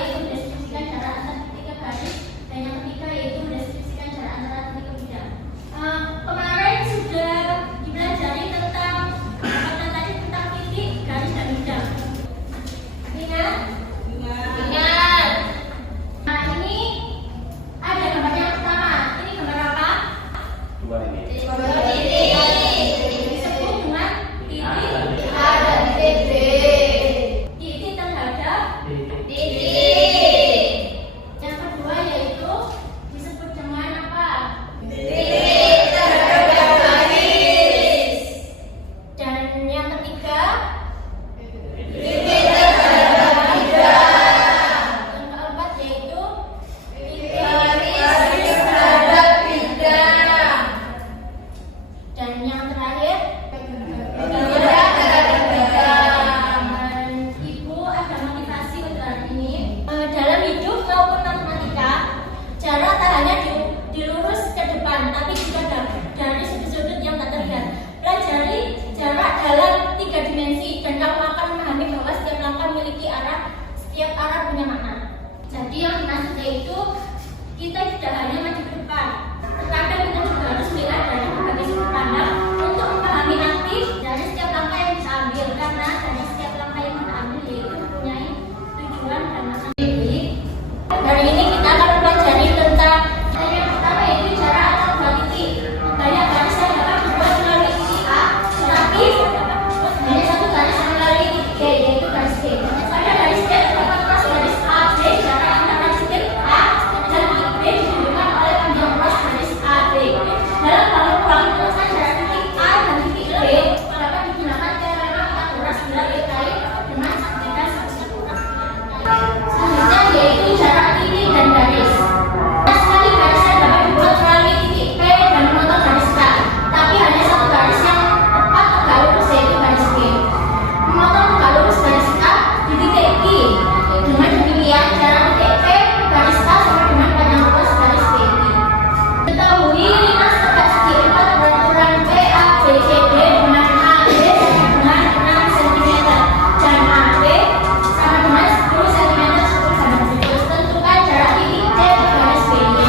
yaitu mendeskripsikan jarak antar titik ke garis, dan yang ketiga yaitu mendeskripsikan jarak antara titik ke bidang. Kemarin sudah dipelajari tentang tadi tentang titik, garis, dan bidang. Ingat? Ingat. Nah, ini ada gambar yang pertama. Ini gambar apa? Dua ini. Disebut dengan titik A dan titik B. titik terhadap Titik. yang kedua yaitu disebut dengan apa? Titik terhadap garis. Dan yang ketiga Titik terhadap bidang. yang keempat yaitu Garis terhadap bidang. dan yang terakhir Bidang terhadap bidang. dan Ibu ada motivasi untuk hari ini. Dalam hidup maupun matematika, jarak tak hanya dilurus ke depan, tapi juga dari sudut-sudut yang tak terlihat. Pelajari jarak dalam 3 dimensi dan kamu akan memahami bahwa setiap langkah memiliki arah, setiap arah punya makna. Jadi yang dimaksud yaitu kita tidak hanya maju ke depan, terkadang kita juga harus melihat dari berbagai sudut pandang untuk memahami arti dari setiap langkah yang kita ambil, karena dari setiap langkah yang kita ambil yaitu mempunyai tujuan dan makna sendiri. Hari ini kita akan mempelajari tentang yang pertama yaitu jarak antar dua titik. Banyak garis yang dapat dibuat melalui titik A, tetapi dapat dibuat hanya satu garis yang melalui titik B, yaitu garis B. Pada garis B terdapat ruas garis AB, jarak antara titik A dan titik B ditentukan oleh panjang ruas garis AB. Dalam bangun tulisan jarak titik A dan titik B dapat digunakan teorema Pythagoras bila dikait dengan segitiga sekurang. Selanjutnya yaitu jarak titik dan garis. Sekali garis yang dapat dibuat melalui titik P dan memotong garis K, tapi hanya satu garis yang tepat tegak lurus yaitu garis G. Memotong tegak lurus garis K di titik I. Dengan demikian jarak titik P ke garis K sama dengan panjang lurus garis BI. Ketahui lintas tegak segi 4 berukuran PABCD dengan AB sama dengan 6 cm dan AB sama dengan 10 cm 10 cm. Tentukan jarak titik C ke garis BY.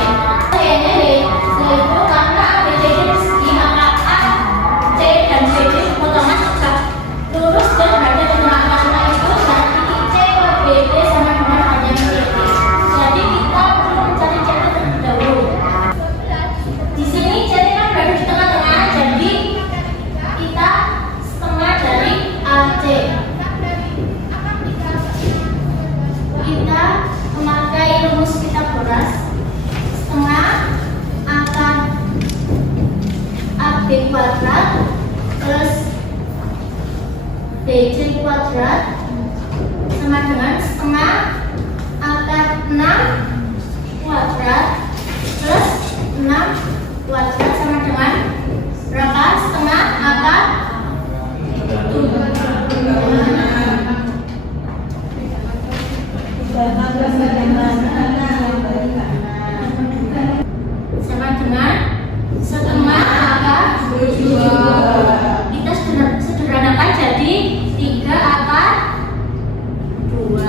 Yaitu karena ABCD persegi maka A, C dan BD potongan tegak lurus dan berada di tengah. Karena itu jarak titik C ke BD sama dengan panjang CD. Jadi kita perlu mencari C terlebih dahulu. Di sini C kan berada di tengah-tengah, jadi kita setengah dari AC. Kita memakai rumus Pythagoras, setengah akar AB kuadrat plus BC kuadrat sama dengan setengah akar 6 kuadrat plus 6 kuadrat sama dengan berapa? Setengah akar 7 sama dengan setengah akar 7. Kita sederhanakan jadi 3 akar 2.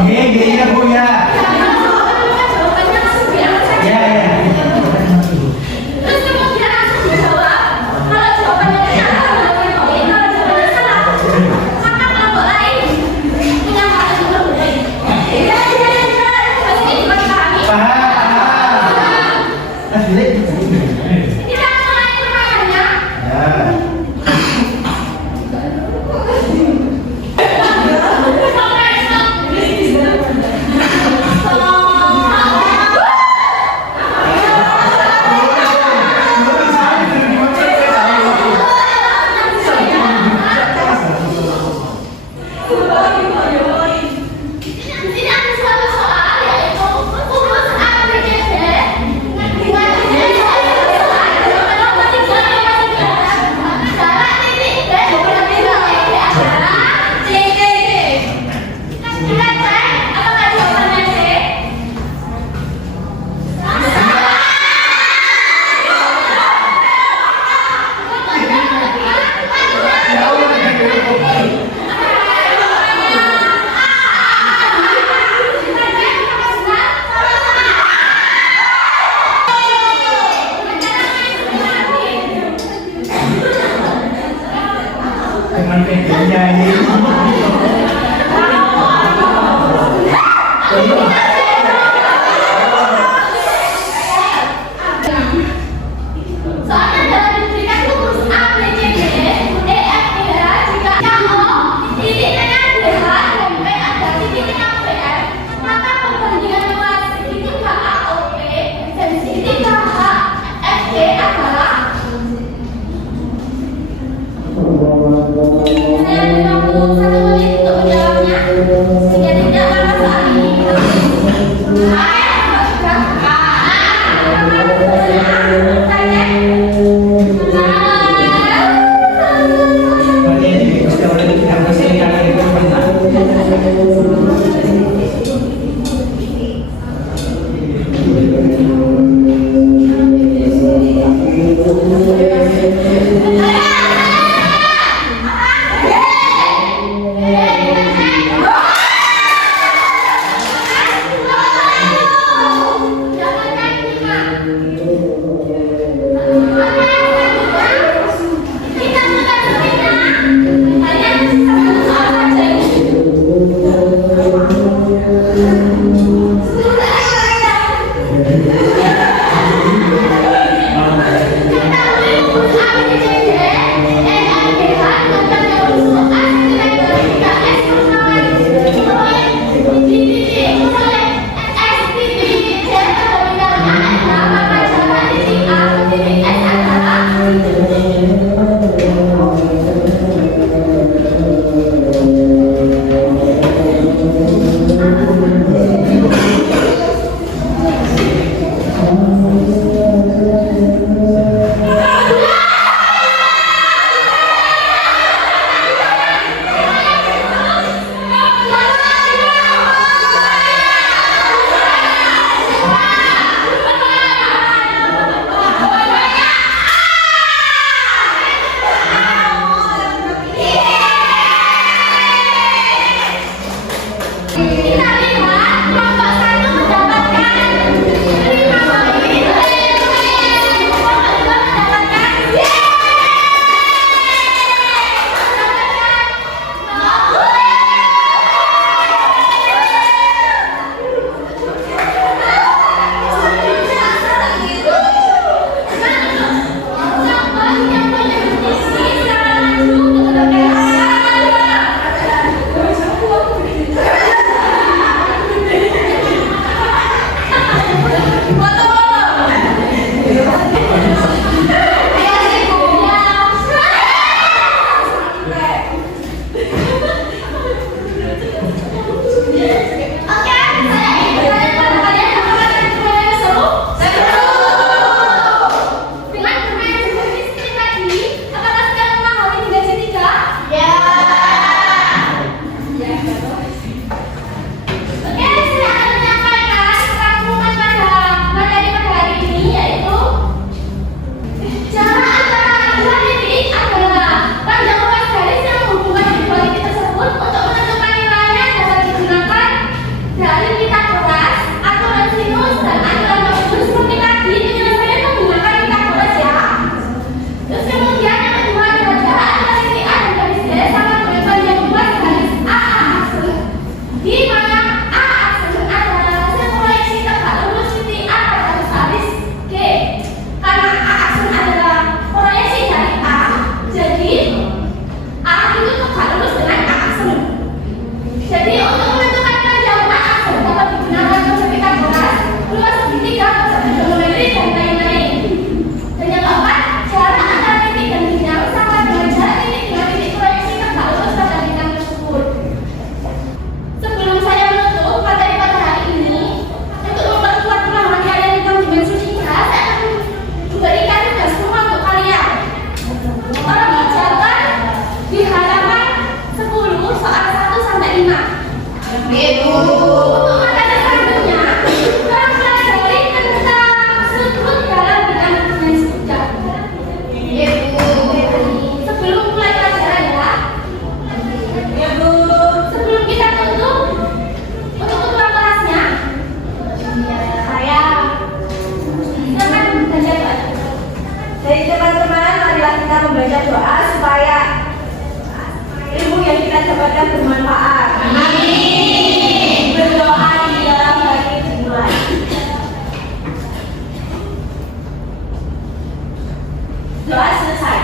Oke, gini ya Bu ya. Jawabannya langsung bilang saja. Ya, ya. Terus kemudian langsung dijawab. Kalau jawabannya salah, mendapatkan poin. Kalau jawabannya salah, maka kelompok lain punya hak untuk berpoin. Ya, pasti ini dipahami. Paham. Nah, pilih. Kita mulai permainannya. Ya. Ini ada suatu soal yaitu rumus ABCD dengan nomor 3. Jarak titik D dengan titik E adalah titik. Kita cek apakah jawabannya D? Dengan bedanya ini. Soalnya dalam diberikan rumus ABCD, EFG jika O titik tengah DH dan P ada titik tengah PM, maka perbandingan luas segitiga AOP dan segitiga HFG adalah. Saya beri waktu 1 menit untuk menjawabnya. Jika tidak, maka saat ini kita 5. Ibu. Untuk materi selanjutnya, sekarang pelajari tentang sudut dalam bidang manajemen sudut. Ibu. Sebelum mulai pelajaran ya, Ibu. sebelum kita tutup untuk ruang kelasnya, saya silakan baca doa. Jadi teman-teman, marilah kita membaca doa supaya ilmu yang kita dapatkan bermanfaat. Amin. Berdoa di dalam hati dimulai. Doa selesai.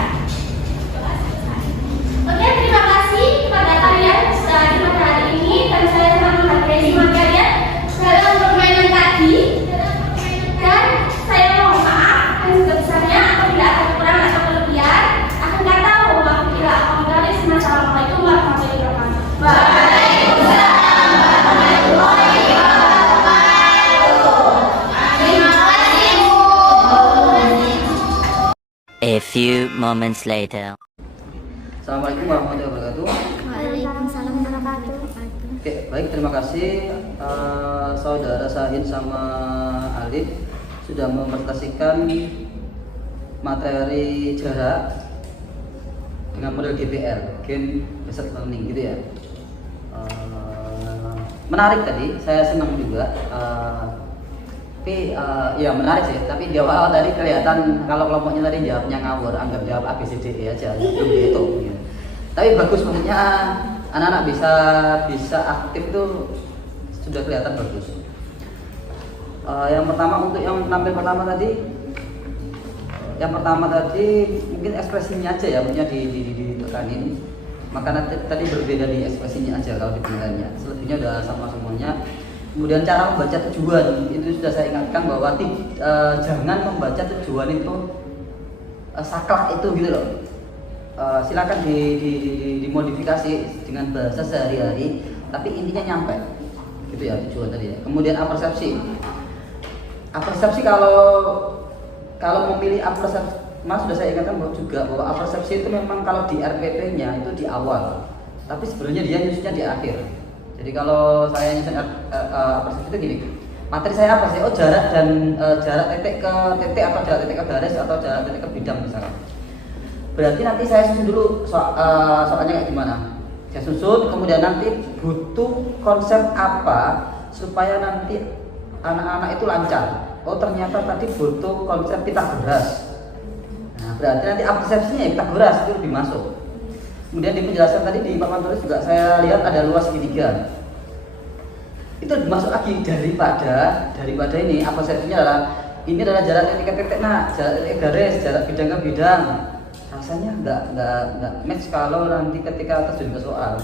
Oke, terima kasih kepada kalian sudah hadir pada hari ini dan saya sangat menghargai semua kalian dalam permainan tadi. Dan saya mohon maaf dan sebesarnya apabila ada kurang atau kelebihan. Akan kata bahwa bila Assalamualaikum warahmatullahi wabarakatuh. Waalaikumsalam warahmatullahi wabarakatuh. Terima kasih, Bu. A few moments later. Assalamualaikum warahmatullahi wabarakatuh. Waalaikumsalam warahmatullahi wabarakatuh. Oke, baik, terima kasih saudara Sahin sama Alif sudah mempresentasikan materi jarak dengan model GBL, Game Based Learning gitu ya. Menarik tadi, saya senang juga. Tapi ya menarik sih, tapi di awal tadi kelihatan kalau kelompoknya tadi jawabnya ngawur, anggap jawab A B C D E aja, belum dihitung gitu. Tapi bagus, maksudnya anak-anak bisa aktif itu sudah kelihatan bagus. Yang pertama, untuk yang tampil pertama tadi, mungkin ekspresinya aja ya, maksudnya ditekanin. Maka tadi berbeda di ekspresinya aja kalau di penilaiannya. Selebihnya udah sama semuanya. Kemudian cara membaca tujuan itu sudah saya ingatkan bahwa jangan membaca tujuan itu saklek itu gitu loh. Silakan dimodifikasi dengan bahasa sehari-hari, tapi intinya nyampe gitu ya tujuan tadi ya. Kemudian apersepsi kalau memilih apersepsi, Mas sudah saya ingatkan juga bahwa apersepsi itu memang kalau di RPP-nya itu di awal, tapi sebenarnya dia nyusunnya di akhir. Jadi kalau saya nyusun apersepsi itu gini, materi saya apa sih? Oh, jarak dan jarak titik ke titik, atau jarak titik ke garis, atau jarak titik ke bidang misalnya. Berarti nanti saya susun dulu soalnya kayak gimana. Saya susun, kemudian nanti butuh konsep apa supaya nanti anak-anak itu lancar. Oh, ternyata tadi butuh konsep Pitagoras. Nah, berarti nanti apersepsinya ya Pitagoras itu lebih masuk. Kemudian di penjelasan tadi di papan tulis juga saya lihat ada luas segitiga. Itu masuk lagi daripada ini apersepsinya ini adalah jarak titik ke titik, nah jarak titik ke garis, jarak bidang ke bidang. Rasanya nggak match kalau nanti ketika terjun ke soal.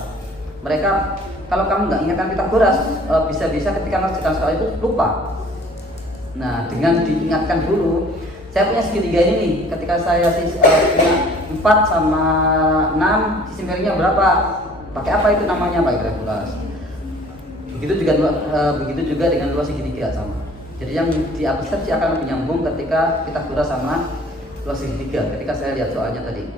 Mereka kalau kamu nggak ingatkan Pitagoras, bisa-bisa ketika mengerjakan soal itu lupa. Nah, dengan diingatkan dulu, saya punya segitiga ini nih. Ketika saya punya 4 sama 6, sisi miringnya berapa? Pakai apa itu namanya? Pakai grafulas. Begitu juga dengan luas segitiga sama. Jadi yang di apersepsi akan lebih nyambung ketika Pitagoras sama luas segitiga. Ketika saya lihat soalnya tadi.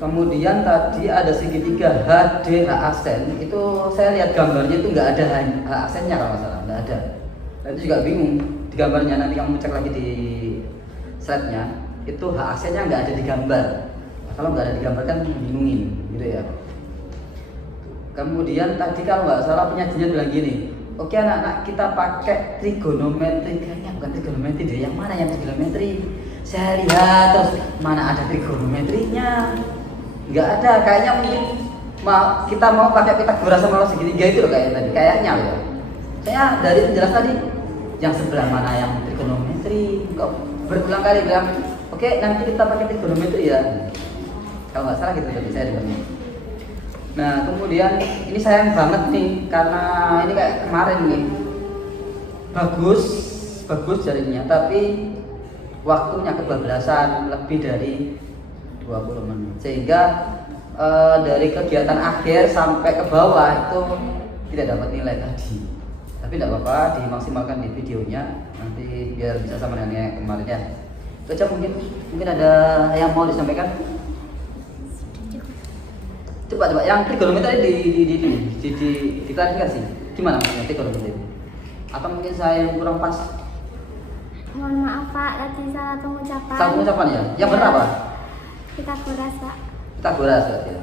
Kemudian tadi ada segitiga HD H aksen, itu saya lihat gambarnya itu nggak ada H aksennya kalau nggak salah, nggak ada. Nah, itu juga bingung di gambarnya, nanti kamu cek lagi di slide-nya, itu H aksennya nggak ada di gambar. Nah, kalau nggak ada di gambar kan bingungin gitu ya. Kemudian tadi kalau nggak salah penyajiannya bilang gini, oke anak-anak kita pakai trigonometri, kayaknya bukan trigonometri deh, yang mana yang trigonometri? Saya lihat terus mana ada trigonometrinya. Nggak ada, kayaknya mungkin kita mau pakai Pitagoras sama luas segitiga itu loh kayaknya loh. Saya dari penjelasan tadi yang sebelah mana yang trigonometri, kok berulang kali bilang oke nanti kita pakai trigonometri ya. Kalau nggak salah gitu tadi saya dengarnya. Nah kemudian ini sayang banget nih karena ini kayak kemarin nih bagus jaringnya, tapi waktunya kebablasan lebih dari 20 menit, sehingga dari kegiatan akhir sampai ke bawah itu tidak dapat nilai tadi. Tapi tidak apa-apa, dimaksimalkan di videonya nanti biar bisa sama dengan yang kemarin ya. Itu aja, mungkin ada yang mau disampaikan. Coba yang trigonometri diklarifikasi. Gimana maksudnya trigonometri? Atau mungkin saya yang kurang pas? Mohon maaf Pak, tadi salah pengucapan. Salah pengucapan ya? Yang benar apa? Pitagoras Pak. Pitagoras ya.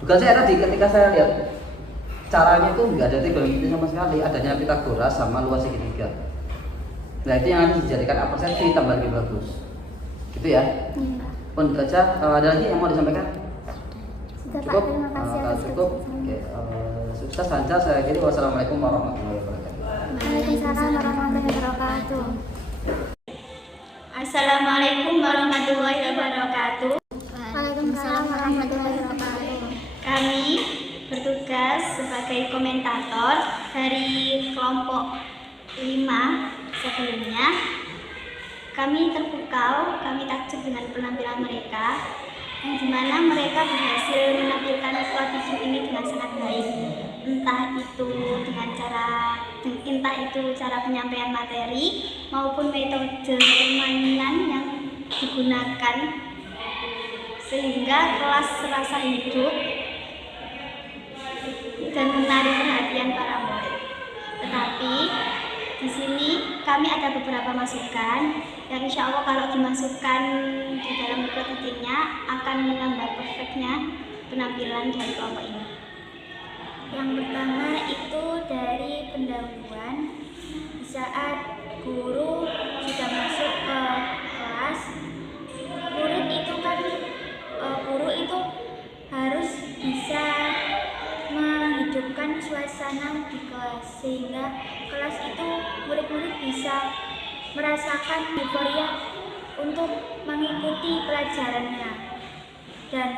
Bukan saya tadi ketika saya lihat caranya itu nggak ada trigonometri sama sekali, adanya Pitagoras sama luas segitiga. Nah itu yang nanti dijadikan apersepsi tambah lebih bagus. Gitu ya? Iya. Pun itu aja. Ada lagi yang mau disampaikan? Sudah Pak, Cukup? terima kasih Kalau atas cukup. kesempatannya. Oke. Sukses saja saya kira. Wassalamualaikum warahmatullahi wabarakatuh. Waalaikumsalam warahmatullahi wabarakatuh. Assalamualaikum warahmatullahi wabarakatuh. Waalaikumsalam warahmatullahi wabarakatuh. Kami bertugas sebagai komentator dari kelompok 5 sebelumnya. Kami terpukau, kami takjub dengan penampilan mereka, yang dimana mereka berhasil menampilkan suatu film ini dengan sangat baik. Entah itu cara penyampaian materi maupun metode permainan yang digunakan, sehingga kelas serasa hidup dan menarik perhatian para murid. Tetapi di sini kami ada beberapa masukan yang insya Allah kalau dimasukkan di dalam prototipnya akan menambah perfectnya penampilan dari kelompok ini. Yang pertama itu dari pendahuluan. Saat guru sudah masuk ke kelas, guru itu harus bisa menghidupkan suasana di kelas, sehingga kelas itu murid-murid bisa merasakan euforia untuk mengikuti pelajarannya, dan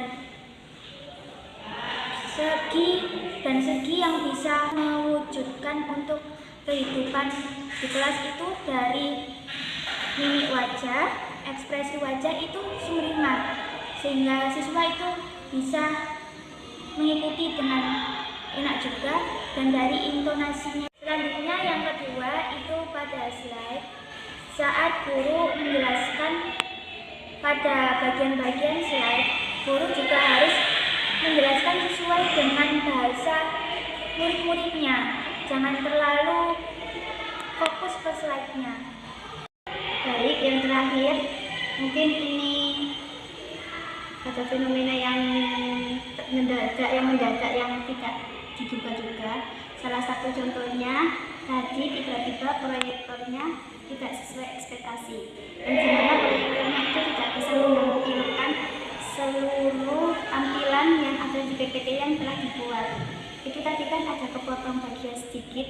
segi yang bisa mewujudkan untuk kehidupan di kelas itu dari mimik wajah, ekspresi wajah itu sumringah, sehingga siswa itu bisa mengikuti dengan enak juga, dan dari intonasinya. Selanjutnya yang kedua itu pada slide, saat guru menjelaskan pada bagian-bagian slide, guru juga harus menjelaskan sesuai dengan bahasa murid-muridnya, jangan terlalu fokus ke slide-nya. Baik, yang terakhir mungkin ini ada fenomena yang mendadak yang tidak diduga-duga. Salah satu contohnya tadi tiba-tiba proyektornya tidak sesuai ekspektasi, dan dimana proyektornya itu tidak bisa menampilkan seluruh tampilan yang ada di PPT yang telah dibuat. Itu tadi kan ada kepotong bagian sedikit.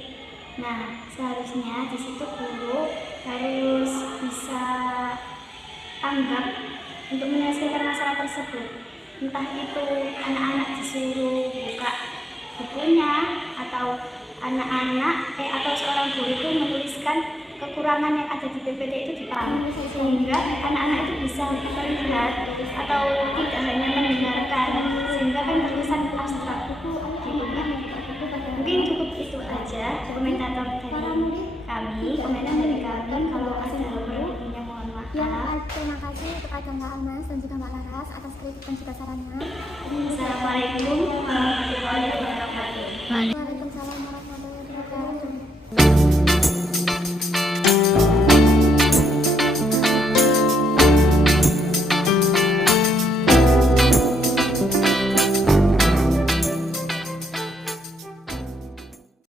Nah, seharusnya di situ guru harus bisa tanggap untuk menyelesaikan masalah tersebut. Entah itu anak-anak disuruh buka bukunya, atau atau seorang guru itu menuliskan kekurangan yang ada di PPT itu di depan, sehingga anak-anak itu bisa melihat atau tidak hanya mendengarkan, sehingga kan terkesan abstrak. Mungkin cukup itu aja komentar dari kami. Kalau ada lebihnya mohon maaf. Ya, terima kasih kepada Mbak Almas dan juga Mbak Laras atas kritik dan juga sarannya. Assalamualaikum warahmatullahi wabarakatuh.